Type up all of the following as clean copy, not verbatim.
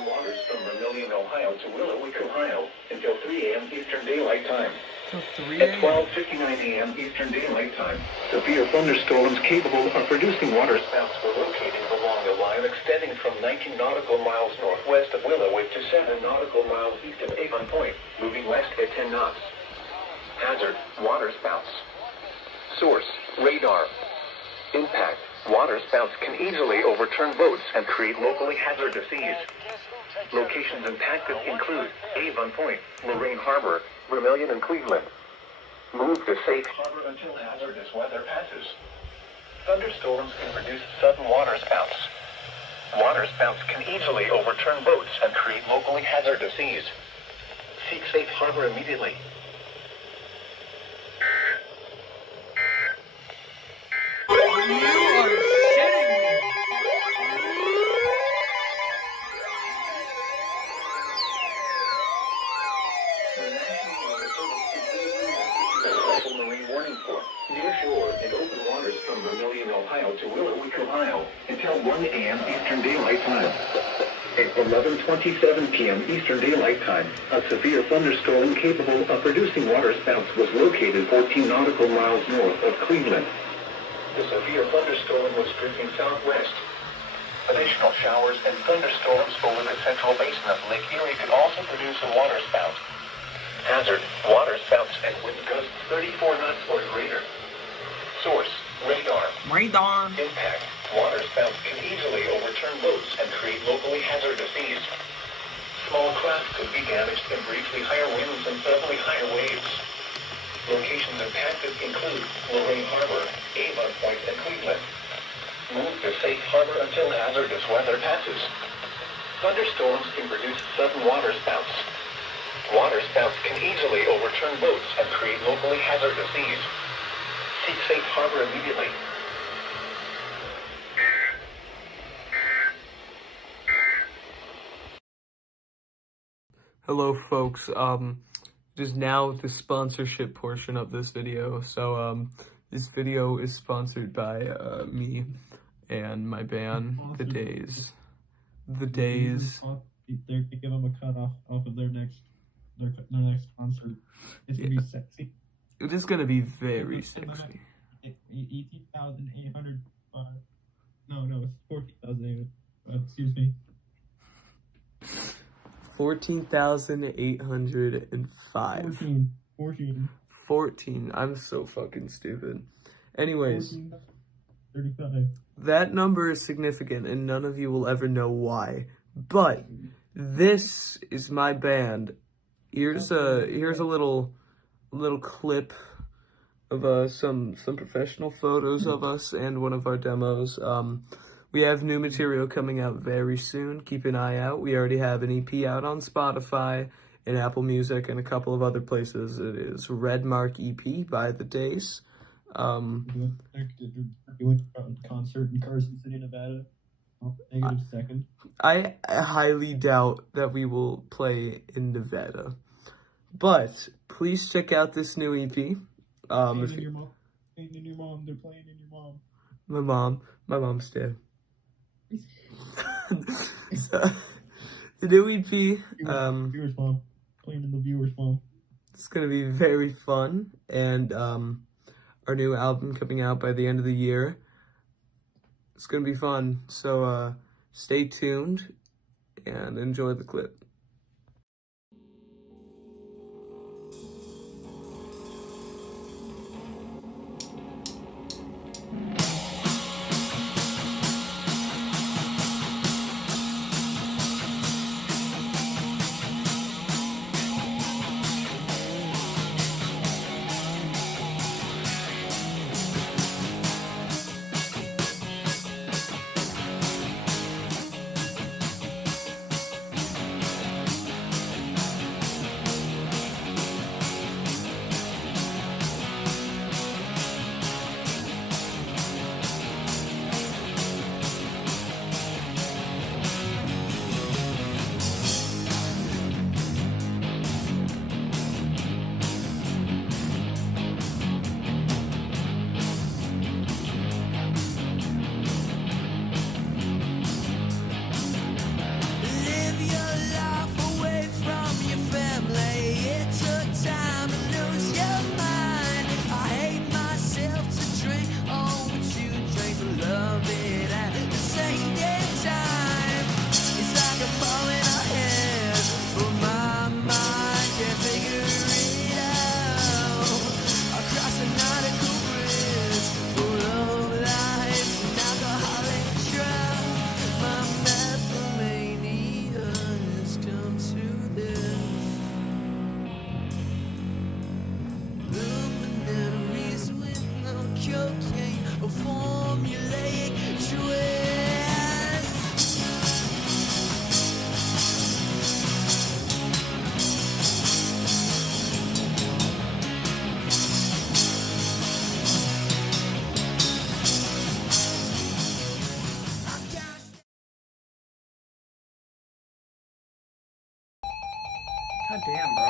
open waters from Vermilion, Ohio to Willowick, Ohio until 3 a.m. Eastern Daylight Time. At 12:59 a.m. Eastern Daylight Time, severe thunderstorms capable of producing waterspouts were located along a line extending from 19 nautical miles northwest of Willowick to 7 nautical miles east of Avon Point, moving west at 10 knots. Hazard, waterspouts. Source, radar. Impact, waterspouts can easily overturn boats and create locally hazardous seas. Locations impacted include Avon Point, Lorraine Harbor, Vermilion, and Cleveland. Move to safe harbor until hazardous weather passes. Thunderstorms can produce sudden waterspouts. Waterspouts can easily overturn boats and create locally hazardous seas. Seek safe harbor immediately. Near shore and open waters from Vermilion, Ohio to Willowick, Ohio until 1 a.m. Eastern Daylight Time. At 11:27 p.m. Eastern Daylight Time, a severe thunderstorm capable of producing waterspouts was located 14 nautical miles north of Cleveland. The severe thunderstorm was drifting southwest. Additional showers and thunderstorms over the central basin of Lake Erie could also produce a waterspout. Hazard, waterspouts and wind gusts 34 knots or greater. Source, radar. Radar. Impact, waterspouts can easily overturn boats and create locally hazardous seas. Small craft could be damaged in briefly higher winds and suddenly higher waves. Locations impacted include Lorraine Harbor, Avon Point, and Cleveland. Move to safe harbor until hazardous weather passes. Thunderstorms can produce sudden waterspouts. Waterspouts can easily overturn boats and create locally hazardous seas. Seek safe harbor immediately. Hello folks, it is now the sponsorship portion of this video. So this video is sponsored by me and my band, the DAZE. The DAZE. They're to give them a cut off of their next concert. It's gonna be sexy. It is gonna be very sexy. 18,800. No, it's 14,800. Excuse me. 14,805. 14. I'm so fucking stupid. Anyways, 35. that number is significant, and none of you will ever know why. But this is my band. Here's a little clip of some professional photos of us and one of our demos. We have new material coming out very soon. Keep an eye out. We already have an EP out on Spotify and Apple Music and a couple of other places. It is Red Mark EP by the DAZE. You went to a concert in Carson City, Nevada. -2nd. I highly doubt that we will play in Nevada. But please check out this new EP. Playing in your mom. They're playing in your mom. My mom's dead. So, the new EP, Viewer's mom. Playing in the viewer's mom. It's gonna be very fun, and our new album coming out by the end of the year. It's gonna be fun, so stay tuned and enjoy the clip. God damn, bro.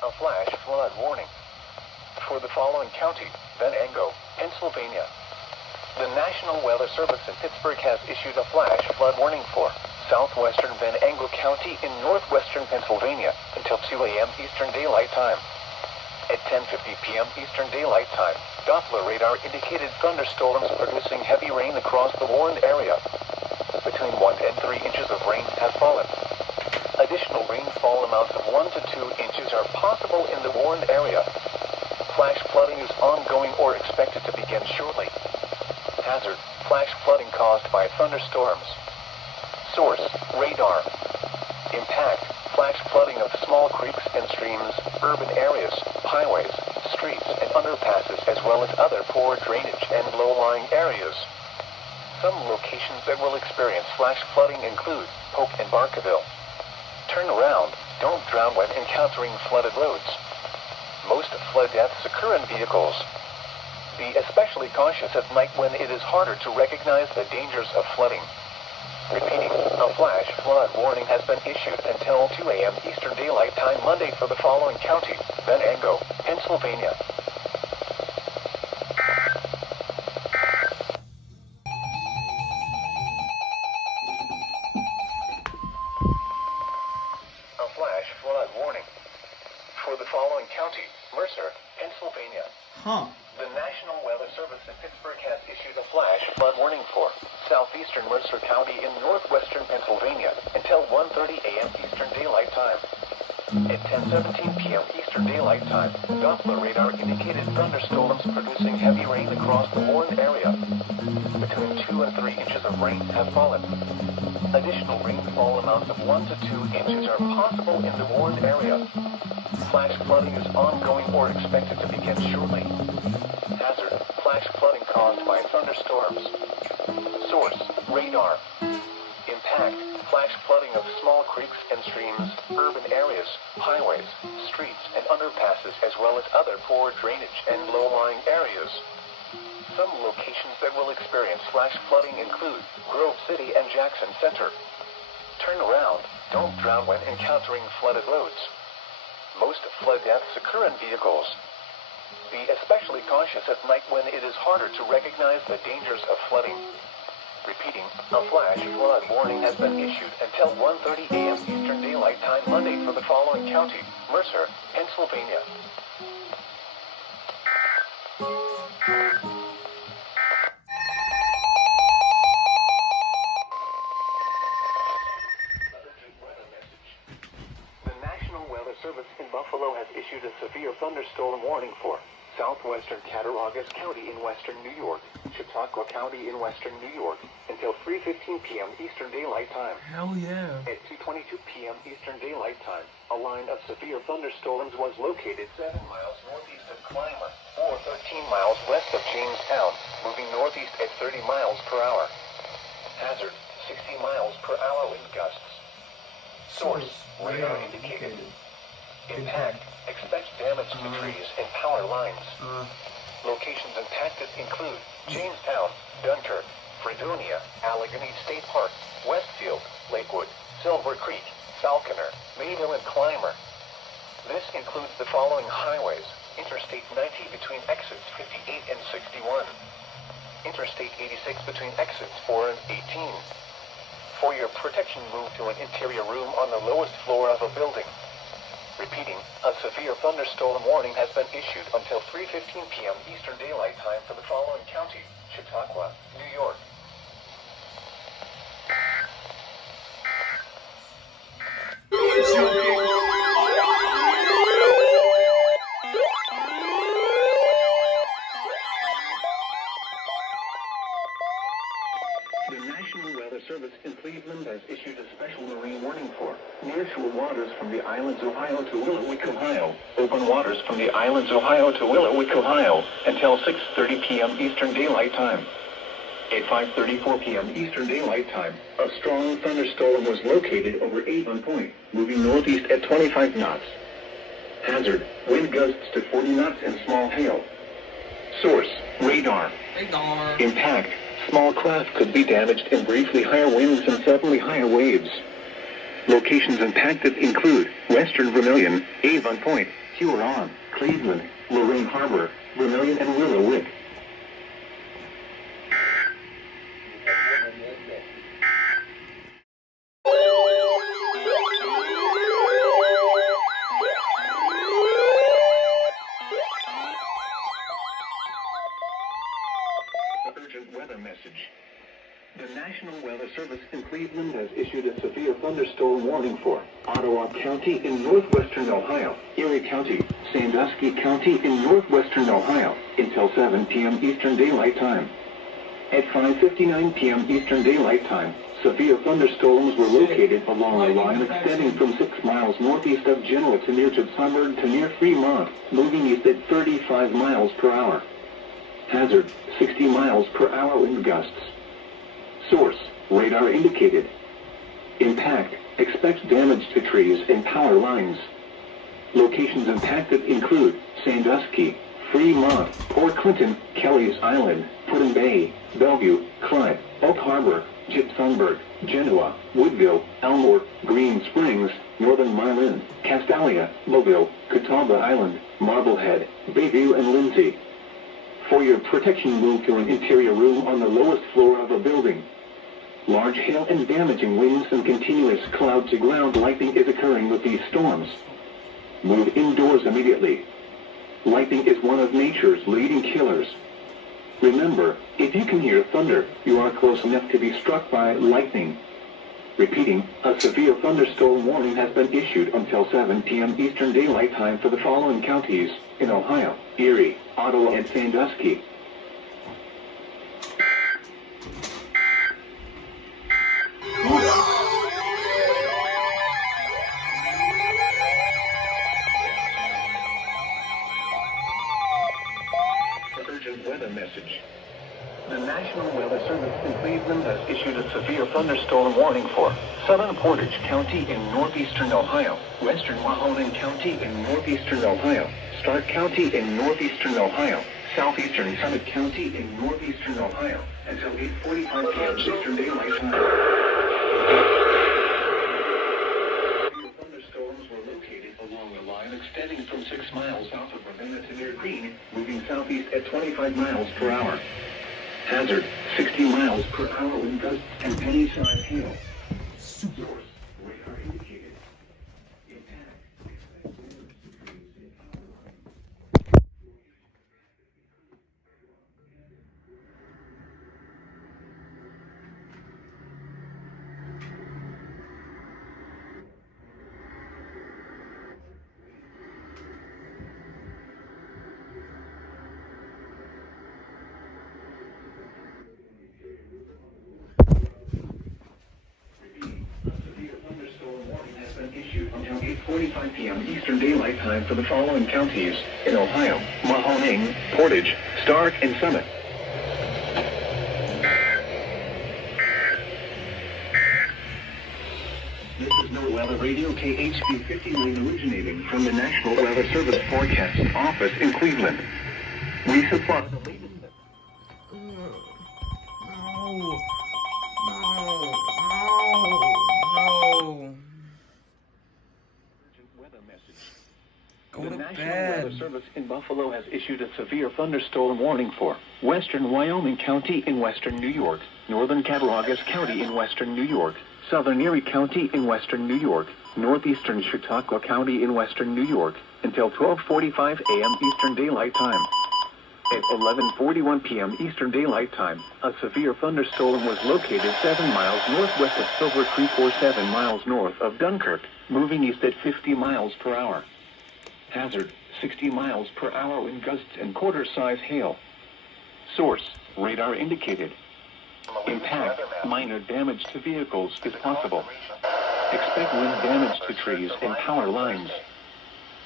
A flash flood warning for the following county: Venango, Pennsylvania. The National Weather Service in Pittsburgh has issued a flash flood warning for southwestern Venango County in northwestern Pennsylvania until 2 a.m. Eastern Daylight Time. At 10:50 p.m. Eastern Daylight Time, Doppler radar indicated thunderstorms producing heavy rain across the warned area. Between 1 and 3 inches of rain have fallen. Additional rainfall amounts of 1 to 2 inches are possible in the warned area. Flash flooding is ongoing or expected to begin shortly. Hazard: flash flooding caused by thunderstorms. Source: radar. Impact: flash flooding of small creeks and streams, urban areas, highways, streets, and underpasses, as well as other poor drainage and low-lying areas. Some locations that will experience flash flooding include Polk and Barkerville. Turn around, don't drown when encountering flooded roads. Most flood deaths occur in vehicles. Be especially cautious at night when it is harder to recognize the dangers of flooding. Repeating, a flash flood warning has been issued until 2 a.m. Eastern Daylight Time Monday for the following county: Venango, Pennsylvania. A flash flood warning for the following county: Mercer, Pennsylvania. Huh. The National Weather Service in Pittsburgh has issued a flash flood warning for southeastern Mercer County in northwestern Pennsylvania until 1:30 a.m. Eastern Daylight Time. At 10:17 p.m. Eastern Daylight Time, Doppler radar indicated thunderstorms producing heavy rain across the warned area. Between 2 and 3 inches of rain have fallen. Additional rainfall amounts of 1 to 2 inches are possible in the warned area. Flash flooding is ongoing or expected to begin shortly. Hazard: flash flooding caused by thunderstorms. Source: radar. Impact: flash flooding of small creeks and streams, urban areas, highways, streets, and underpasses, as well as other poor drainage and low-lying areas. Some locations that will experience flash flooding include Grove City and Jackson Center. Turn around, don't drown when encountering flooded roads. Most flood deaths occur in vehicles. Be especially cautious at night when it is harder to recognize the dangers of flooding. Repeating, a flash flood warning has been issued until 1:30 a.m. Eastern Daylight Time Monday for the following county: Mercer, Pennsylvania. Service in Buffalo has issued a severe thunderstorm warning for southwestern Cattaraugus County in western New York, Chautauqua County in western New York, until 3:15 p.m. Eastern Daylight Time. Hell yeah. At 2:22 p.m. Eastern Daylight Time, a line of severe thunderstorms was located 7 miles northeast of Clymer, or 13 miles west of Jamestown, moving northeast at 30 miles per hour. Hazard: 60 miles per hour wind gusts. Source: radar indicated. Impact: expect damage to trees and power lines. Locations impacted include Jamestown, Dunkirk, Fredonia, Allegheny State Park, Westfield, Lakewood, Silver Creek, Falconer, Mayville, and Clymer. This includes the following highways: Interstate 90 between exits 58 and 61. Interstate 86 between exits 4 and 18. For your protection, move to an interior room on the lowest floor of a building. Repeating, a severe thunderstorm warning has been issued until 3:15 p.m. Eastern Daylight Time for the following county: Chautauqua, New York. The National Weather Service in Cleveland has issued a special marine warning for nearshore waters from the islands Ohio to Willowick, Ohio, open waters from the islands Ohio to Willowick, Ohio, until 6:30 p.m. Eastern Daylight Time. At 5:34 p.m. Eastern Daylight Time, a strong thunderstorm was located over Avon Point, moving northeast at 25 knots. Hazard: wind gusts to 40 knots and small hail. Source: radar. Impact. Small craft could be damaged in briefly higher winds and suddenly higher waves. Locations impacted include Western Vermilion, Avon Point, Huron, Cleveland, Lorraine Harbor, Vermilion, and Willow Wick. Urgent weather message. The National Weather Service in Cleveland has issued a severe thunderstorm warning for Ottawa County in northwestern Ohio, Erie County, Sandusky County in northwestern Ohio, until 7 p.m. Eastern Daylight Time. At 5:59 p.m. Eastern Daylight Time, severe thunderstorms were located along a line extending from 6 miles northeast of Genoa to near Titsburg to near Fremont, moving east at 35 miles per hour. Hazard, 60 miles per hour wind gusts. Source, radar indicated. Impact, expect damage to trees and power lines. Locations impacted include Sandusky, Fremont, Port Clinton, Kelly's Island, Put-in Bay, Bellevue, Clyde, Oak Harbor, Titsburg, Genoa, Woodville, Elmore, Green Springs, Northern Milan, Castalia, Mobile, Catawba Island, Marblehead, Bayview, and Lindsay. For your protection, move to an interior room on the lowest floor of a building. Large hail and damaging winds and continuous cloud-to-ground lightning is occurring with these storms. Move indoors immediately. Lightning is one of nature's leading killers. Remember, if you can hear thunder, you are close enough to be struck by lightning. Repeating, a severe thunderstorm warning has been issued until 7 p.m. Eastern Daylight Time for the following counties in Ohio: Erie, Ottawa, and Sandusky. Urgent weather message. The National Weather Service in Cleveland has issued a severe thunderstorm warning for Southern Portage County in northeastern Ohio, Western Mahoning County in northeastern Ohio, Stark County in northeastern Ohio, southeastern Summit County in northeastern Ohio, until 8:45 p.m. Eastern Daylight Time. Severe thunderstorms were located along a line extending from 6 miles south of Ravenna to near Greene, moving southeast at 25 miles per hour. Hazard, 60 miles per hour wind gusts and penny-sized hail. Source, radar indicated. Until 8:45 p.m. Eastern Daylight Time for the following counties in Ohio: Mahoning, Portage, Stark, and Summit. This is No Weather Radio KHB 59 originating from the National Weather Service Forecast Office in Cleveland. We supply the latest. The National Weather Service in Buffalo has issued a severe thunderstorm warning for Western Wyoming County in western New York, Northern Cattaraugus County in western New York, Southern Erie County in western New York, Northeastern Chautauqua County in western New York, until 12:45 a.m. Eastern Daylight Time. At 11:41 p.m. Eastern Daylight Time, a severe thunderstorm was located 7 miles northwest of Silver Creek or 7 miles north of Dunkirk, moving east at 50 miles per hour. Hazard, 60 miles per hour wind gusts and quarter-size hail. Source, radar indicated. Impact, minor damage to vehicles is possible. Expect wind damage to trees and power lines.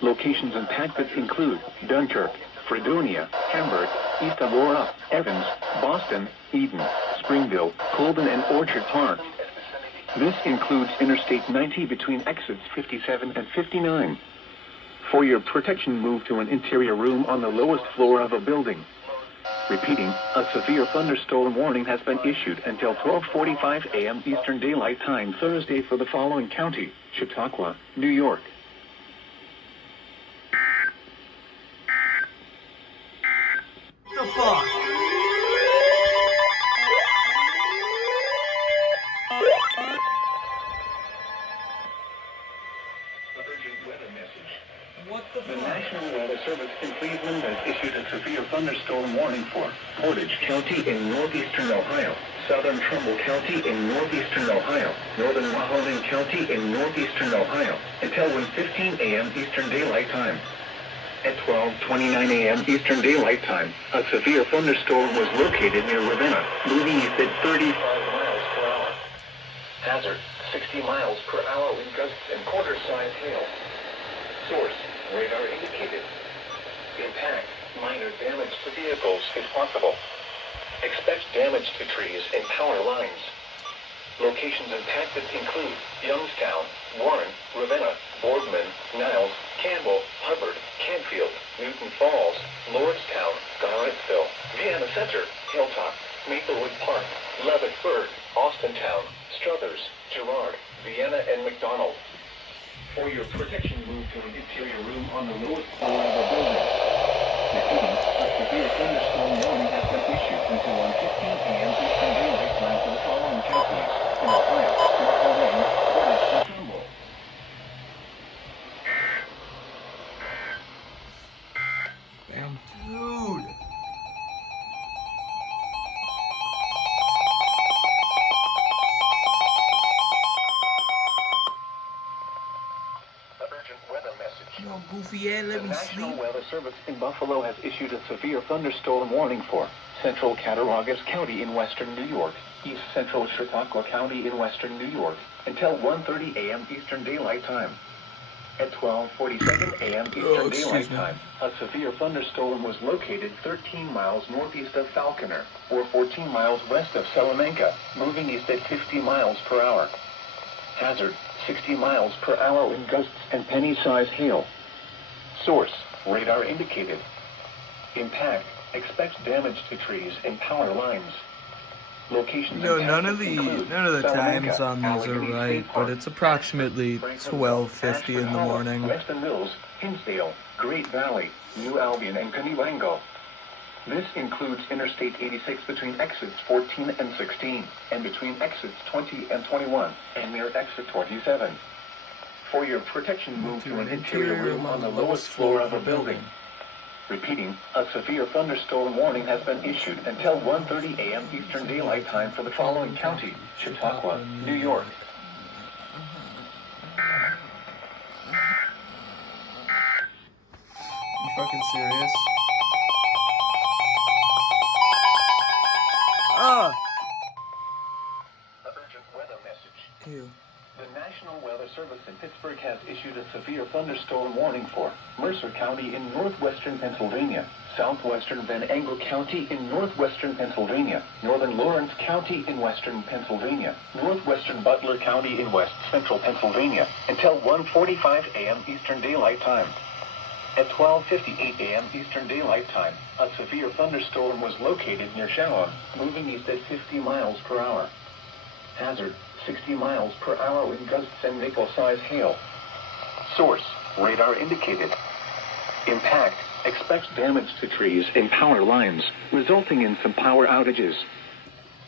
Locations impacted include Dunkirk, Fredonia, Hamburg, East Aurora, Evans, Boston, Eden, Springville, Colden, and Orchard Park. This includes Interstate 90 between exits 57 and 59. For your protection, move to an interior room on the lowest floor of a building. Repeating, a severe thunderstorm warning has been issued until 12:45 a.m. Eastern Daylight Time Thursday for the following county: Chautauqua, New York. What the fuck? What the The fuck? National Weather Service in Cleveland has issued a severe thunderstorm warning for Portage County in northeastern Ohio, southern Trumbull County in northeastern Ohio, northern Mahoning County in northeastern Ohio, until 1:15 a.m. Eastern Daylight Time. At 12:29 a.m. Eastern Daylight Time, a severe thunderstorm was located near Ravenna, moving east at 35 miles per hour. Hazard, 60 miles per hour wind gusts and quarter-size hail. Source, radar indicated. Impact, minor damage to vehicles if possible. Expect damage to trees and power lines. Locations impacted include Youngstown, Warren, Ravenna, Boardman, Niles, Campbell, Hubbard, Canfield, Newton Falls, Lordstown, Garrettsville, Vienna Center, Hilltop, Maplewood Park, Levittburg, Austintown, Struthers, Girard, Vienna, and McDonald. For your protection, move to an interior room on the lowest floor of the building. Repeating, a severe thunderstorm warning has been issued until 1:15 a.m. Eastern Daylight Time for the following counties: in Ohio, Mahoning, Portage, and Trumbull. Damn, dude. Urgent weather message. Yo, goofy ass, let The me National sleep. Weather Service in Buffalo has issued a severe thunderstorm warning for central Cattaraugus County in western New York, east central Chautauqua County in western New York, until 1:30 a.m. Eastern Daylight Time. At 12:47 a.m. Eastern Daylight Time, a severe thunderstorm was located 13 miles northeast of Falconer, or 14 miles west of Salamanca, moving east at 50 miles per hour. Hazard, 60 miles per hour wind gusts and penny-sized hail. Source, radar indicated. Impact, expect damage to trees and power lines. Locations No, impacted none of the include times Salamanca, on these are Allegheny right, State but Park, it's approximately Franklin, 12:50 in the Ashford Hollow, morning. Weston Mills, Hinsdale, Great Valley, New Albion, and Conewango. This includes Interstate 86 between exits 14 and 16, and between exits 20 and 21, and near exit 27. For your protection, move to an interior room on the lowest floor of a building. Repeating, a severe thunderstorm warning has been issued until 1:30 a.m. Eastern Daylight Time for the following county: Chautauqua, New York. You fucking serious? Ah! Urgent weather message. Ew. The National Weather Service in Pittsburgh has issued a severe thunderstorm warning for Mercer County in northwestern Pennsylvania, southwestern Venango County in northwestern Pennsylvania, northern Lawrence County in western Pennsylvania, northwestern Butler County in west central Pennsylvania, until 1:45 a.m. Eastern Daylight Time. At 12:58 a.m. Eastern Daylight Time, a severe thunderstorm was located near Shallon, moving east at 50 miles per hour. Hazard, 60 miles per hour wind gusts and nickel-sized hail. Source, radar indicated. Impact, expect damage to trees and power lines, resulting in some power outages.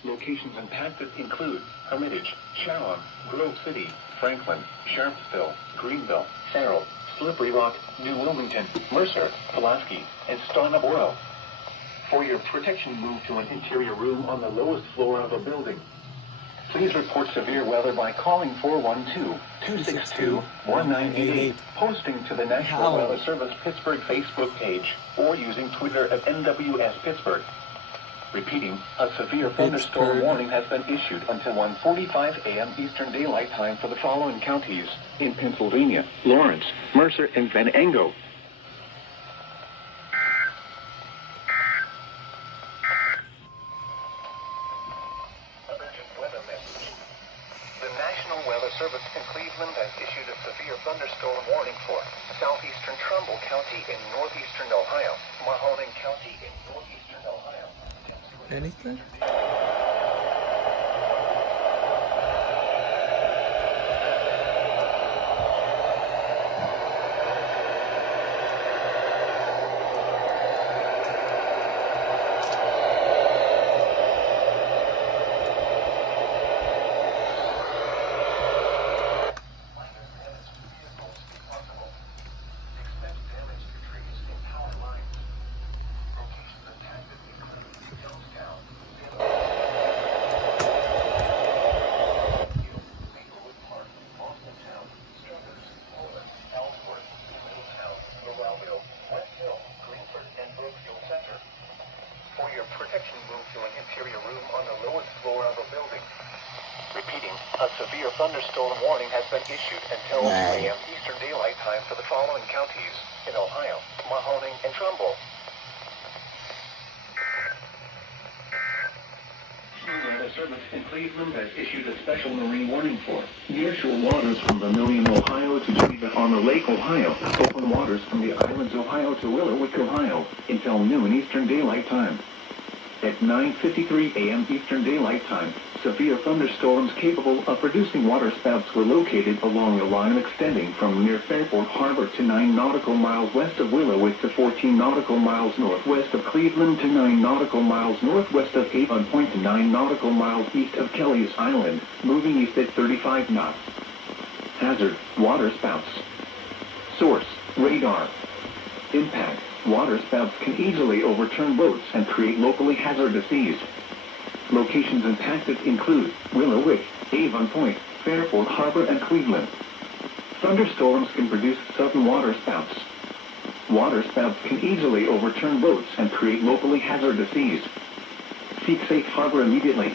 Locations impacted include Hermitage, Shallon, Grove City, Franklin, Sharpsville, Greenville, Farrell, Slippery Rock, New Wilmington, Mercer, Pulaski, and Stony-Borough. For your protection, move to an interior room on the lowest floor of a building. Please report severe weather by calling 412-262-1988, posting to the National Weather Service Pittsburgh Facebook page, or using Twitter at NWS Pittsburgh. Repeating, a severe thunderstorm warning has been issued until 1:45 a.m. Eastern Daylight Time for the following counties: in Pennsylvania, Lawrence, Mercer, and Venango. Weather message. The National Weather Service in Cleveland has issued a severe thunderstorm warning for southeastern Trumbull County in northeastern Ohio, Mahoning County in northeastern Ohio, Anything? Repeating, a severe thunderstorm warning has been issued until 2 a.m. Eastern Daylight Time for the following counties in Ohio: Mahoning and Trumbull. National Weather Service in Cleveland has issued a special marine warning for nearshore waters from Vermilion, Ohio to Geneva on the Lake, Ohio. Open waters from the islands, Ohio to Willowick, Ohio until noon Eastern Daylight Time. At 9:53 a.m. Eastern Daylight Time, severe thunderstorms capable of producing waterspouts were located along a line extending from near Fairport Harbor to 9 nautical miles west of Willowick to 14 nautical miles northwest of Cleveland to 9 nautical miles northwest of Avon Point to 9 nautical miles east of Kelly's Island, moving east at 35 knots. Hazard: waterspouts. Source: radar. Impact: waterspouts can easily overturn boats and create locally hazardous seas. Locations impacted include Willowick, Avon Point, Fairport Harbor, and Cleveland. Thunderstorms can produce sudden waterspouts. Waterspouts can easily overturn boats and create locally hazardous seas. Seek safe harbor immediately.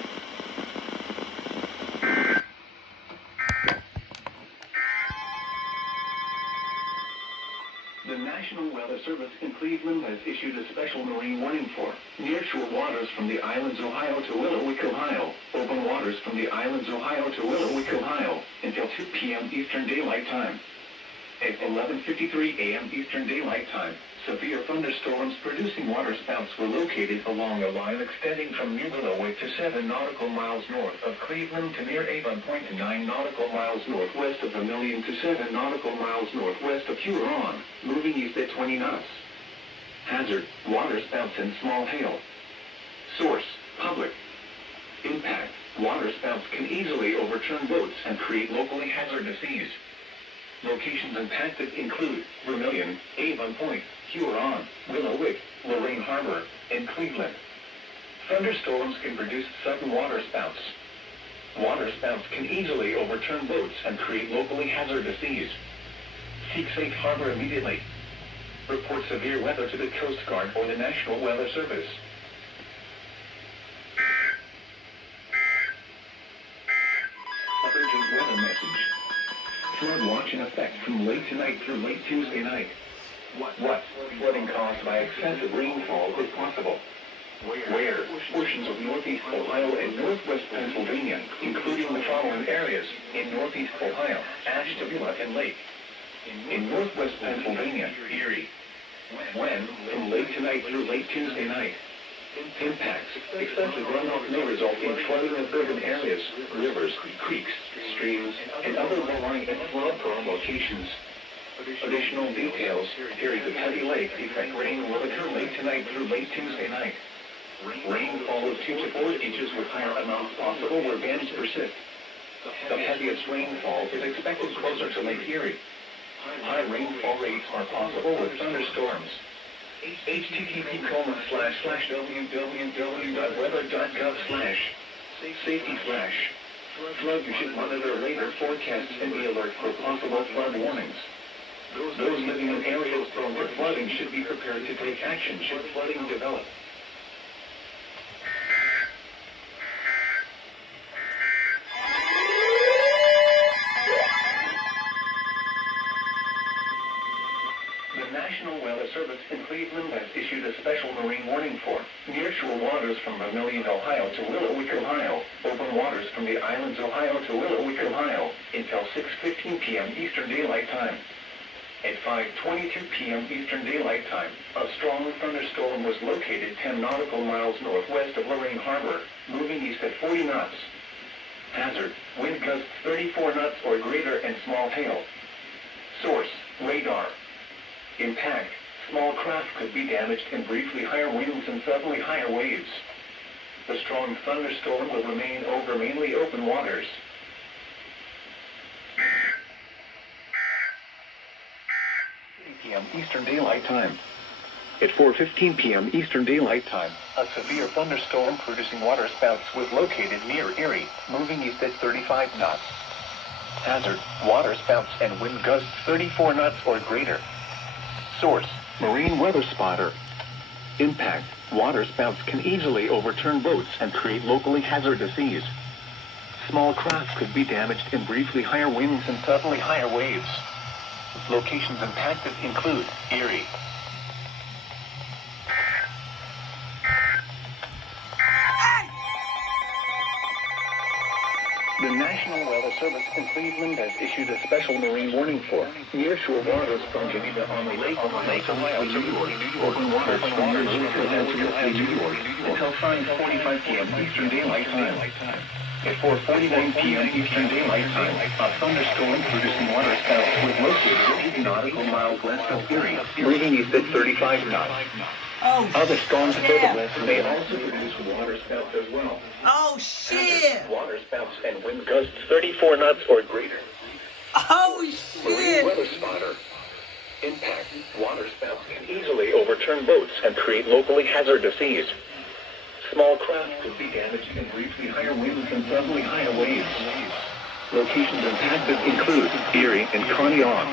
The National Weather Service in Cleveland has issued a special marine warning for nearshore waters from the islands, Ohio to Willowick, Ohio. Open waters from the islands, Ohio to Willowick, Ohio until 2 p.m. Eastern Daylight Time. At 11:53 a.m. Eastern Daylight Time, severe thunderstorms producing waterspouts were located along a line extending from near Willowick to 7 nautical miles north of Cleveland to near Avon Point to 9 nautical miles northwest of Vermilion to 7 nautical miles northwest of Huron, moving east at 20 knots. Hazard: waterspouts and small hail. Source: public. Impact: waterspouts can easily overturn boats and create locally hazardous seas. Locations impacted include Vermilion, Avon Point, Huron, Willowick, Lorraine Harbor, and Cleveland. Thunderstorms can produce sudden waterspouts. Waterspouts can easily overturn boats and create locally hazardous seas. Seek safe harbor immediately. Report severe weather to the Coast Guard or the National Weather Service. Urgent weather message. Flood watch in effect from late tonight through late Tuesday night. What? Flooding caused by excessive rainfall is possible. Where? Portions of northeast Ohio and northwest Pennsylvania, including the following areas: in northeast Ohio, Ashtabula and Lake. In northwest Pennsylvania, Erie. When? From late tonight through late Tuesday night. Impacts: excessive runoff may result in flooding of urban areas, rivers, creeks, streams, and other low-lying and flood-prone locations. Additional details: periods of heavy lake effect rain will occur late tonight through late Tuesday night. Rainfall of 2 to 4 inches with higher amounts possible where bands persist. The heaviest rainfall is expected closer to Lake Erie. High rainfall rates are possible with thunderstorms. http://www.weather.gov/safety/. Flood. You should monitor later forecasts and be alert for possible flood warnings. Those living in areas prone to flooding should be prepared to take action should flooding develop. The National Weather Service in Cleveland has issued a special marine warning for nearshore waters from Vermilion, Ohio to Willowick, Ohio. Open waters from the islands, Ohio to Willowick, Ohio until 6:15 p.m. Eastern Daylight Time. At 5:22 p.m. Eastern Daylight Time, a strong thunderstorm was located 10 nautical miles northwest of Lorraine Harbor, moving east at 40 knots. Hazard, wind gusts 34 knots or greater and small hail. Source, radar. Impact, small craft could be damaged and briefly higher winds and suddenly higher waves. The strong thunderstorm will remain over mainly open waters. p.m. Eastern Daylight Time. At 4:15 p.m. Eastern Daylight Time, a severe thunderstorm producing waterspouts was located near Erie, moving east at 35 knots. Hazard, waterspouts and wind gusts 34 knots or greater. Source, marine weather spotter. Impact, waterspouts can easily overturn boats and create locally hazardous seas. Small craft could be damaged in briefly higher winds and suddenly higher waves. Locations impacted include Erie. The National Weather Service in Cleveland has issued a special marine warning for nearshore waters from Geneva on the lake, Ohio to New York, open waters from New York until 5:45 p.m. Eastern Daylight Time. At 4:49 p.m. Eastern Daylight Time, a thunderstorm producing waterspouts was located 8 nautical miles west of Erie, moving east at 35 knots. Oh, Other storms snap. further west may also produce waterspouts as well. Oh, shit. Waterspouts and wind gusts 34 knots or greater. Oh, Marine shit. weather spotter. Impact. Waterspouts can easily overturn boats and create locally hazardous seas. Small craft could be damaged in briefly higher winds and suddenly higher waves. Locations impacted include Erie and Conneaut.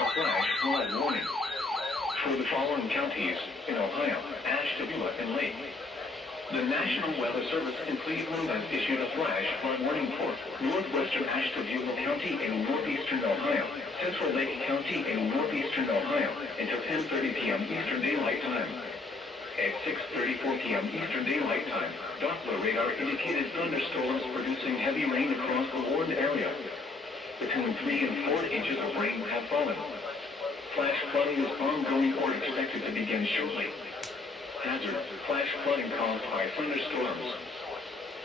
A flash flood warning for the following counties in Ohio: Ashtabula and Lake. The National Weather Service in Cleveland has issued a flash flood warning for northwestern Ashtabula County in northeastern Ohio, Central Lake County in northeastern Ohio, until 10:30 p.m. Eastern Daylight Time. At 6:34 p.m. Eastern Daylight Time, Doppler radar indicated thunderstorms producing heavy rain across the warned area. Between 3 and 4 inches of rain have fallen. Flash flooding is ongoing or expected to begin shortly. Hazard, flash flooding caused by thunderstorms.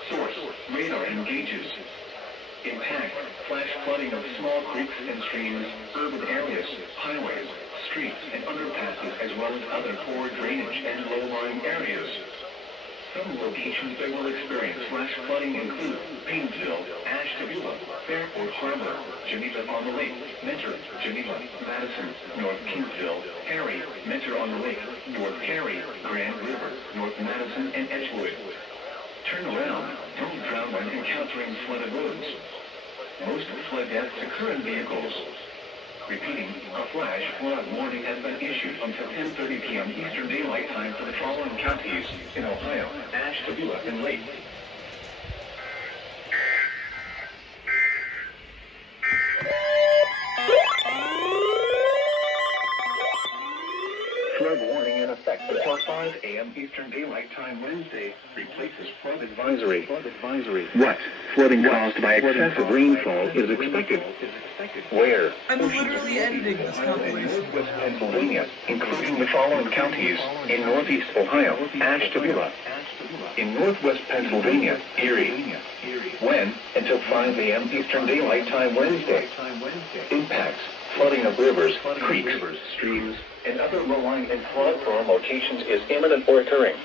Source, radar engages. Impact, flash flooding of small creeks and streams, urban areas, highways, streets, and underpasses, as well as other poor drainage and low-lying areas. Some locations that will experience flash flooding include Painesville, Ashtabula, Fairport Harbor, Geneva on the Lake, Mentor, Geneva, Madison, North Kingsville, Perry, Mentor on the Lake, North Perry, Grand River, North Madison, and Edgewood. Turn around. Don't drown when encountering flooded roads. Most flood deaths occur in vehicles. Repeating, a flash flood warning has been issued until 10:30 p.m. Eastern Daylight Time for the following counties in Ohio: Ashtabula and Lake. Flood warning in effect until 5 a.m. Eastern Daylight Time Wednesday replaces flood advisory. What? Flooding caused by excessive rainfall is expected. Where? I'm literally editing this compilation. Northwest Pennsylvania, including the following counties: in northeast Ohio, Ashtabula. In northwest Pennsylvania, Erie. When? Until 5 a.m. Eastern Daylight Time Wednesday. Impacts: flooding of rivers, creeks, streams, and other low-lying and flood-prone locations is imminent or occurring.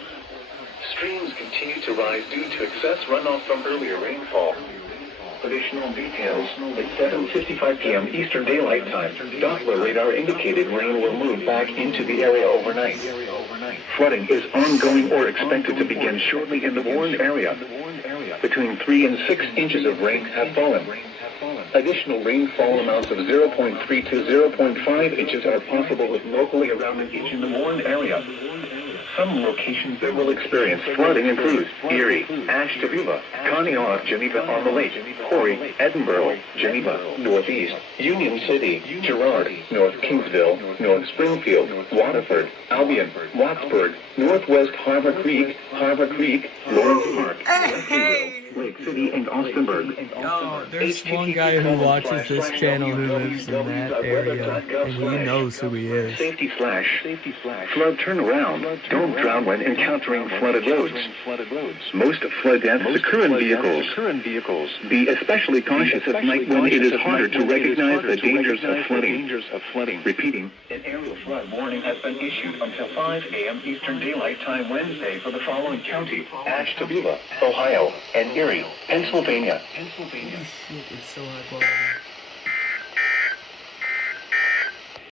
Streams continue to rise due to excess runoff from earlier rainfall. Additional details: at 7:55 p.m. Eastern Daylight Time, Doppler radar indicated rain will move back into the area overnight. Flooding is ongoing or expected to begin shortly in the warned area. Between 3 and 6 inches of rain have fallen. Additional rainfall amounts of 0.3 to 0.5 inches are possible, with locally around an inch in the warned area. Some locations that will experience flooding include Erie, Ashtabula, Conneaut, Geneva on the Lake, Corry, Edinburgh, Geneva, Northeast, Union City, Girard, North Kingsville, North Springfield, Waterford, Albion, Wattsburg, Northwest Harbor Creek, Lawrence Park, Lake City, and Austinburg. Oh, there's one guy who watches this channel who lives in that area, and he knows who he is. Safety slash. Flood turnaround. Don't drown when encountering flooded roads. Most flood deaths occur in vehicles. Be especially cautious at night when it is harder to recognize the dangers of flooding. Repeating. An aerial flood warning has been issued until 5 a.m. Eastern Daylight Time Wednesday for the following counties: Ashtabula, Ohio, and Erie, Pennsylvania. Holy shit, it's so high quality.